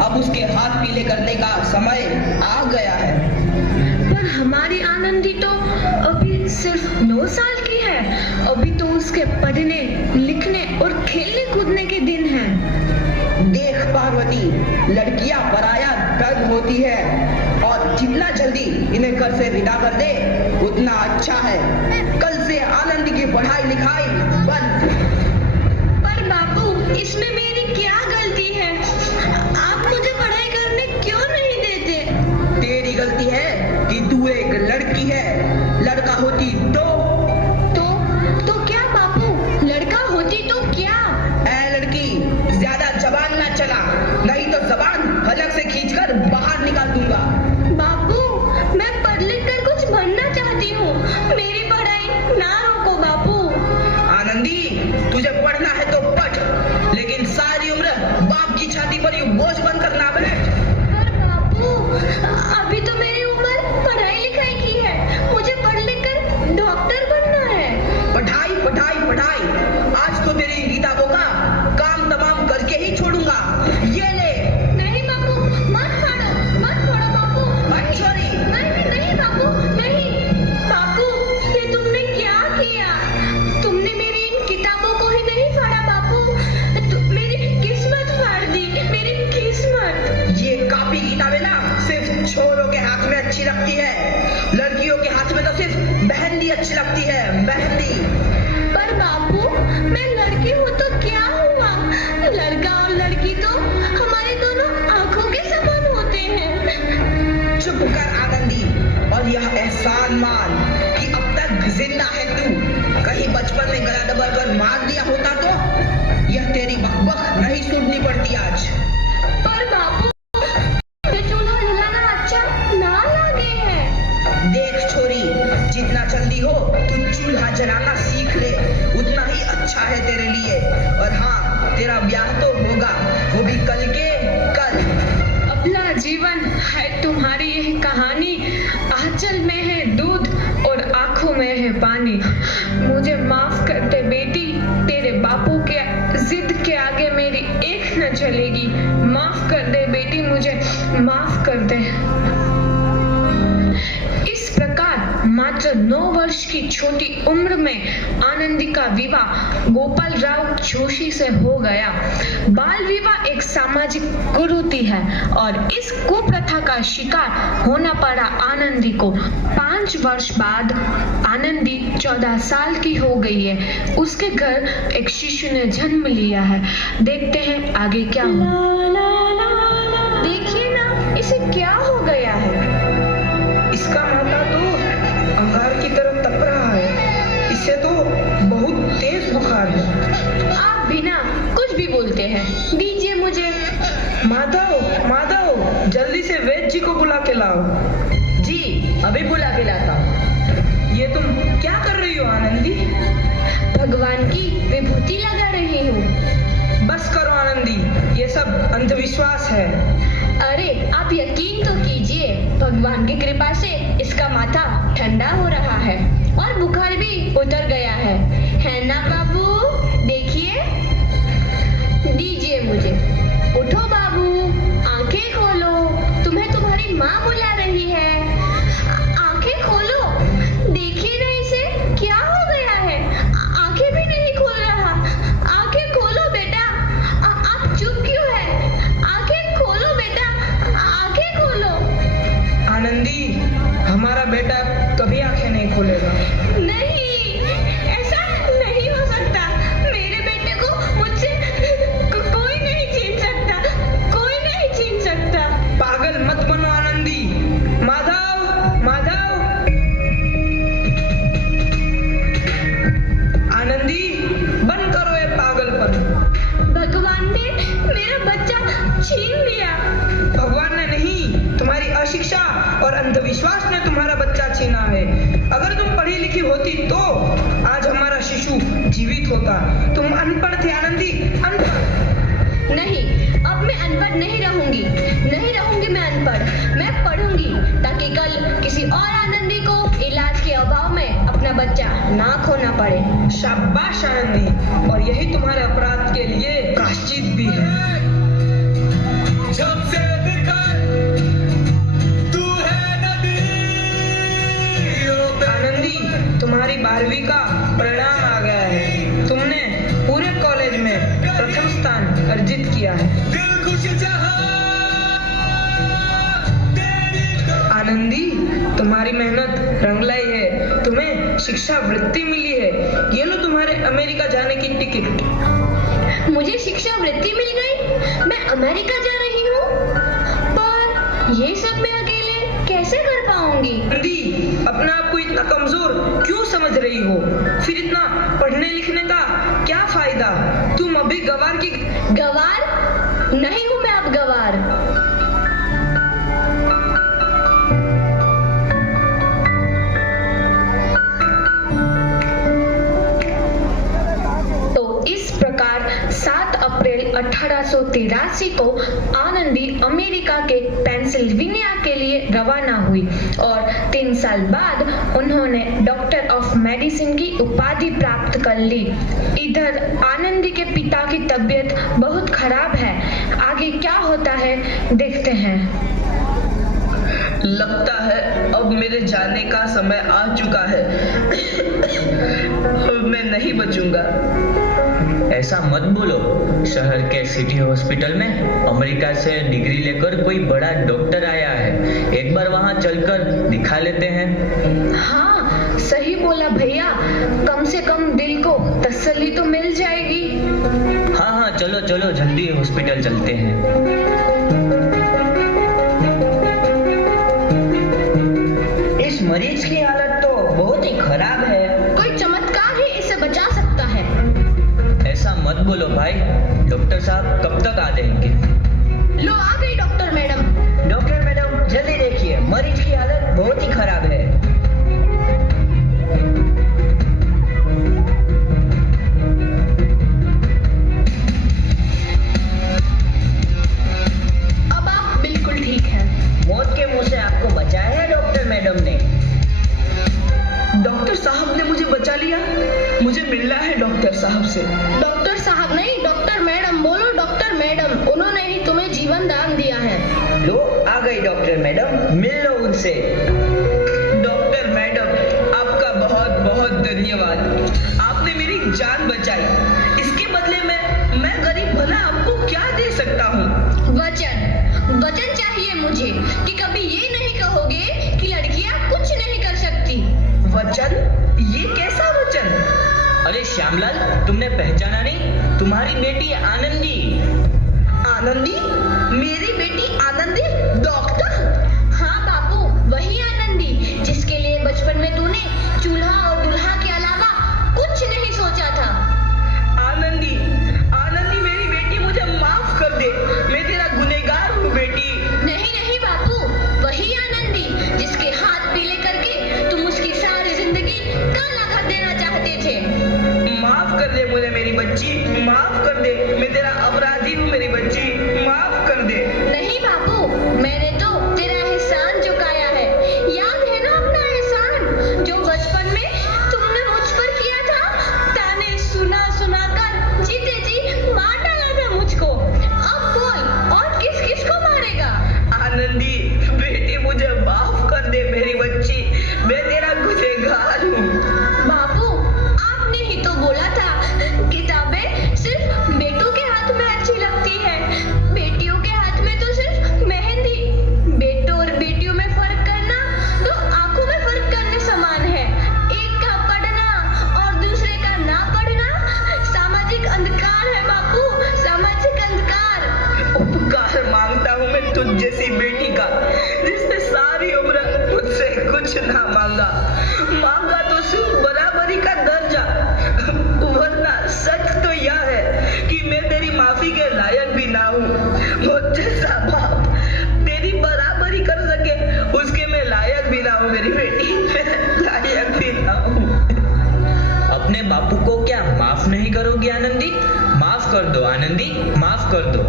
अब उसके हाथ पीले करने का समय आ गया है। पर हमारी आनंदी तो अभी सिर्फ 9 साल की है। अभी तो उसके पढ़ने लिखने और खेलने कूदने के दिन हैं। देख पार्वती, लड़कियां पराया धन होती है और जितना जल्दी इन्हें घर से विदा कर दे उतना अच्छा है। कल से आनंद की पढ़ाई लिखाई बंद। पर बापू, इसमें मेरी क्या गलती है? आप मुझे पढ़ाई करने क्यों नहीं देते? तेरी गलती है कि तू एक लड़की है। लड़का होती तो क्या बापू? लड़का होती तो क्या? ऐ लड़की, ज्यादा जबान ना चला, नहीं तो जबान हलक से खींचकर बाहर निकाल दूंगा। बापू, मैं पढ़ लिख कर कुछ बनना चाहती हूँ। मेरी पढ़ाई ना रोको बापू। आनंदी, तुझे पढ़ना है तो पढ़, लेकिन सारी उम्र बाप की छाती पर ये बोझ बनकर ना बैठ। पर बापू, अभी तो मेरी उम्र पढ़ाई लिखाई की है। मुझे पढ़ लिख कर डॉक्टर बनना है। पढ़ाई पढ़ाई पढ़ाई, आज तो तेरी किताबों का काम तमाम करके ही छोड़ूंगा। ये ले। नहीं बापू, मत फाड़ो बापू। मत छोड़ी। नहीं बापू, नहीं। बापू, ये तुमने क्या किया? तुमने मेरी इन किताबों को ही नहीं फाड़ा बापू, मेरी किस्मत फाड़ दी, मेरी किस्मत। ये कॉपी किताबें ना सिर्फ छोरों के हाथ में अच्छी लगती है, लड़कियों के हाथ में तो सिर्फ मेहंदी अच्छी लगती है, मेहंदी। पर बापू, मैं लड़की हूँ तो क्या हुआ? लड़का और लड़की तो हमारे दोनों आंखों के समान होते हैं। चुप कर आनंदी, और यह एहसान मान कि अब तक जिंदा है तू। कहीं बचपन में गला दबाकर मार दिया होता तो यह तेरी बकबक नहीं सुननी पड़ती आज। पर बापू, ये चूल्हा जलाना अच्छा ना लगे है। देख छोरी, जितना जल्दी हो तू चूल्हा जलाना सीख ले, उतना ही अच्छा है तेरे लिए। और हाँ, तेरा ब्याह तो होगा, वो भी कल के कल। अपना जीवन है तुम्हारी यह कहानी, आंचल में है दूध और आंखों में है पानी। मुझे माफ कर दे बेटी, तेरे बापू के जिद के आगे मेरी एक न चलेगी। माफ कर दे बेटी, मुझे माफ कर दे। इस प्रकार मात्र 9 वर्ष की छोटी उम्र में आनंदी का विवाह गोपाल राव जोशी से हो गया। बाल विवाह एक सामाजिक कुरीति है और इस कुप्रथा का शिकार होना पड़ा आनंदी को। 5 वर्ष बाद आनंदी 14 साल की हो गई है। उसके घर एक शिशु ने जन्म लिया है। देखते हैं आगे क्या हुआ। देखिए ना, इसे क्या हो गया है? इसका माथा तो अंगार की तरफ तप रहा है। इसे तो बहुत तेज बुखार है। आप बिना कुछ भी बोलते हैं, दीजिए मुझे। माधव, जल्दी से वैद्य जी को बुला के लाओ। जी, अभी बुला के लाता हूँ। ये तुम क्या कर रही हो आनंदी? भगवान की विभूति लगा रही हूँ। बस करो आनंदी, ये सब अंधविश्वास है। अरे आप यकीन तो कीजिए, भगवान की कृपा से इसका माथा ठंडा हो रहा है और बुखार भी उतर गया है ना बाबू? देखिए, दीजिए मुझे। उठो बाबू, आंखें खोलो, तुम्हें तुम्हारी माँ बुला रही है। आंखें खोलो, देखिए ना इसे क्या हो गया है। आंखें भी नहीं खोल रहा। आंखें खोलो बेटा। आप चुप क्यों है? आंखें खोलो बेटा, आंखें खोलो। आनंदी, हमारा बेटा कभी आंखें नहीं खोलेगा। नहीं, ऐसा नहीं हो सकता। मेरे बेटे को मुझसे कोई नहीं छीन सकता, कोई नहीं छीन सकता। पागल मत बनो आनंदी। माधव, आनंदी, बंद करो ये पागलपन। भगवान ने मेरा बच्चा छीन लिया। भगवान ने नहीं, तुम्हारी अशिक्षा और अंधविश्वास ने तुम्हारा बच्चा छीना है। अगर तुम पढ़ी लिखी होती तो आज हमारा शिशु जीवित होता। तुम अनपढ़ थे आनंदी, अनपढ़। नहीं, अब मैं अनपढ़ नहीं रहूंगी मैं अनपढ़। मैं पढ़ूंगी ताकि कल किसी और आनंदी को इलाज के अभाव में अपना बच्चा ना खोना पड़े। शाबाश आनंदी, और यही तुम्हारे अपराध के लिए प्रायश्चित भी है। जब से तुम्हारी मेहनत रंग लाई है, तुम्हें शिक्षा वृत्ति मिली है। ये लो तुम्हारे अमेरिका जाने की टिकट। मुझे शिक्षा वृत्ति मिल गई, मैं अमेरिका जा रही हूँ। पर ये सब मैं अकेले कैसे कर पाऊंगी? दी, अपने आप को इतना कमजोर क्यों समझ रही हो? फिर इतना पढ़ने लिखने का क्या फायदा? तुम अभी गवार की गवार नहीं हूँ मैं अब गवार। तो इस प्रकार 7 अप्रैल 1883 को आनंदी अमेरिका के पेंसिल्वेनिया के लिए रवाना हुई और 3 साल बाद उन्होंने डॉक्टर ऑफ मेडिसिन की उपाधि प्राप्त कर ली। इधर आनंदी के पिता की तबीयत बहुत खराब है। आगे क्या होता है देखते हैं। लगता है अब मेरे जाने का समय आ चुका है। अब मैं नहीं बचूंगा। ऐसा मत बोलो। शहर के सिटी हॉस्पिटल में अमेरिका से डिग्री लेकर कोई बड़ा डॉक्टर आया है, एक बार वहां चलकर दिखा लेते हैं। हाँ, सही बोला भैया, कम से कम दिल को तसल्ली तो मिल जाएगी। हाँ हाँ, चलो चलो जल्दी हॉस्पिटल चलते हैं। इस मरीज की हालत तो बहुत ही खराब है। कोई चमत्कार ही इसे बचा सकता है। ऐसा मत बोलो भाई, डॉक्टर साहब कब तक आ जाएंगे? लो आ गई डॉक्टर मैडम। डॉक्टर मैडम जल्दी देखिए, मरीज की हालत बहुत ही खराब है। अब आप बिल्कुल ठीक हैं। मौत के मुंह से आपको बचाया है डॉक्टर मैडम ने। डॉक्टर साहब ने मुझे बचा लिया। मुझे मिलना है डॉक्टर साहब से। डॉक्टर साहब नहीं, डॉक्टर मैडम बोलो। डॉक्टर मैडम, उन्होंने ही तुम्हें जीवन दान दिया है। लो आ गई डॉक्टर मैडम, मिल लो उनसे। डॉक्टर मैडम, आपका बहुत बहुत धन्यवाद। आपने मेरी जान बचाई। इसके बदले में मैं गरीब भला आपको क्या दे सकता हूँ? वचन चाहिए मुझे कि कभी ये नहीं कहोगे कि लड़कियां कुछ नहीं कर सकती। वचन? ये कैसा वचन? अरे श्यामलाल, तुमने पहचाना नहीं? तुम्हारी बेटी आनंदी। आनंदी? मेरी बेटी आनंदी डॉक्टर? हाँ बापू, वही आनंदी जिसके लिए बचपन में तूने चूल्हा और दूल्हा के अलावा कुछ नहीं सोचा था। आनंदी, आनंदी मेरी बेटी, मुझे माफ कर दे। मैं तेरा गुनहगार हूँ बेटी। नहीं नहीं बापू, वही आनंदी जिसके हाथ पीले करके तुम उसकी सारी जिंदगी काला कर देना चाहते थे। माफ कर दे मुझे मेरी बच्ची, माफ कर दे। मैं तेरा अपराधी हूँ मेरी बच्ची, माफ कर दे। नहीं बापू, मैंने तो तेरा एहसान चुकाया है। याद है ना अपना एहसान जो बचपन में तुमने मुझ पर किया था? ताने सुना सुना कर जीते जी मार डाला था मुझको। अब बोल, और किस किस को मारेगा? आनंदी बेटी, मुझे माफ कर दे मेरी बच्ची। मैं तेरा गुनहगार हूँ। बापू, आपने ही तो बोला था किताबें सिर्फ बेटों के हाथ में अच्छी लगती है, बेटियों के हाथ में तो सिर्फ मेहंदी। बेटों और बेटियों में फर्क करना तो आंखों में फर्क करने समान है। एक का पढ़ना और दूसरे का ना पढ़ना सामाजिक अंधकार है बापू, सामाजिक अंधकार। उपकार मांगता हूँ मैं तुझ जैसी बेटी का, जिसने सारी उम्र मुझसे कुछ ना मांगा तो सिर्फ बराबरी का दर्जा। वरना सच तो यह है कि मैं तेरी माफी के लायक भी ना हूँ। मुझ जैसा बाप तेरी बराबरी कर सके, उसके मैं लायक भी ना हूँ मेरी बेटी, मैं लायक भी ना हूँ। अपने बापू को क्या माफ नहीं करोगी आनंदी? माफ कर दो आनंदी, माफ कर दो।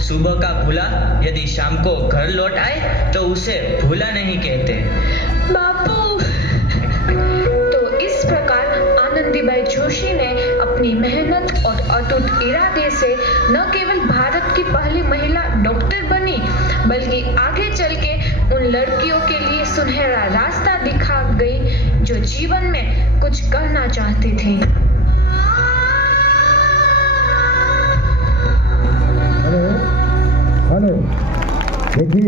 सुबह का भूला यदि शाम को घर लौट आए तो उसे भूला नहीं कहते। बापू। तो इस प्रकार आनंदीबाई जोशी ने अपनी मेहनत और अटूट इरादे से न केवल भारत की पहली महिला डॉक्टर बनी, बल्कि आगे चल के उन लड़कियों के लिए सुनहरा रास्ता दिखा गई जो जीवन में कुछ करना चाहती थी। हेलो, देखिए